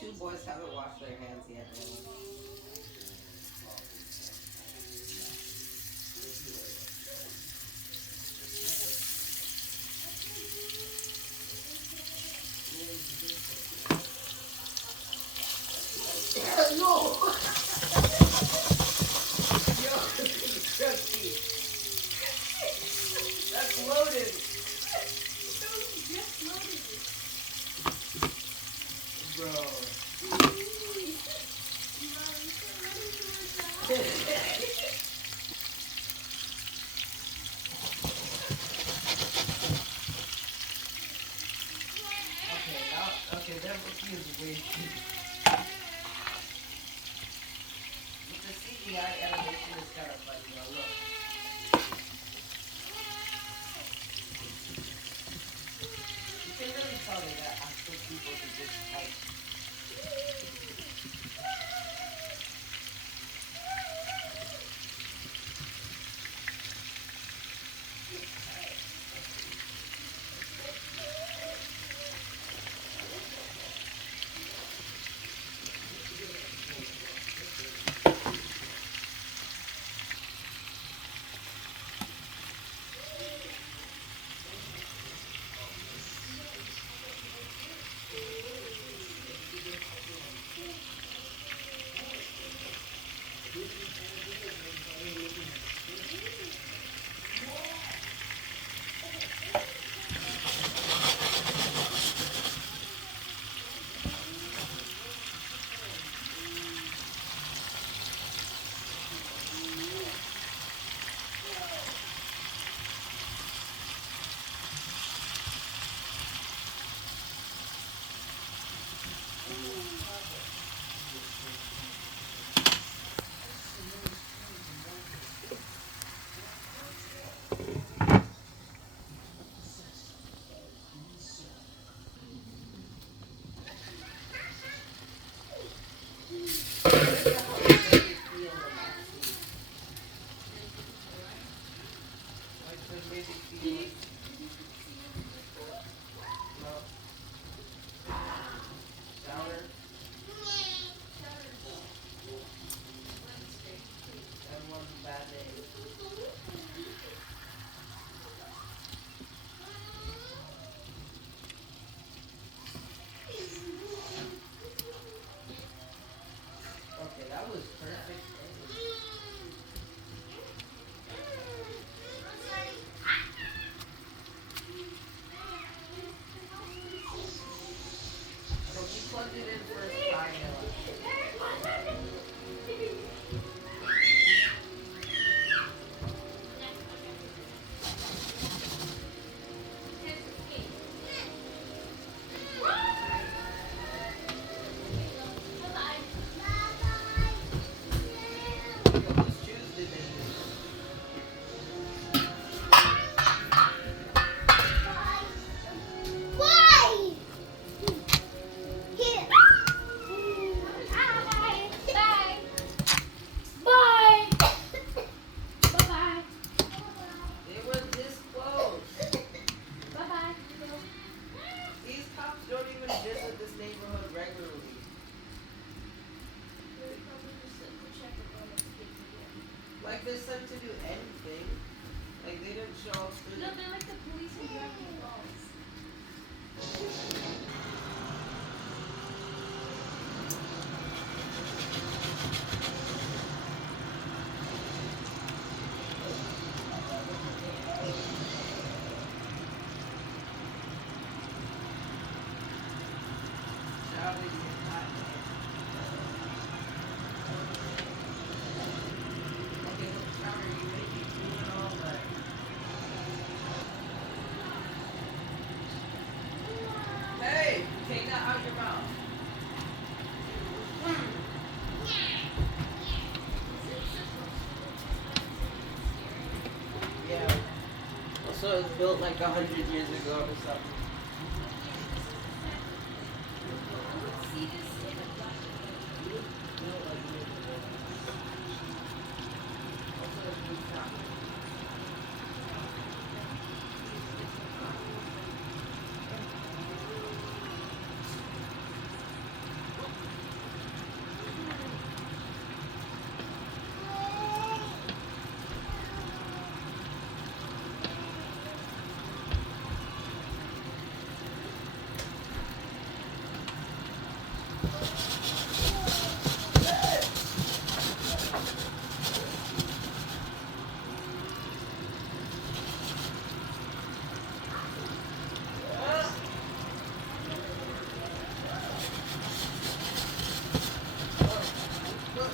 two boys haven't washed their hands yet. No! Yo, Krusty. That's loaded. Bro. Okay, that is way too. But the CGI animation is kind of funny though. Look. You can really tell they got actual people to just type. Okay, that was perfect. So he plugged it in first by whose shoes did they use? They were this close. These cops don't even visit this neighborhood regularly. Like they're sent to do anything. Like they didn't show up for No, they're like the police who drive these balls. shouting and hot. Okay, so Trevor, you may be doing all that. Hey, take that out your mouth. Yeah. So it was built like 100 years ago or something. Well,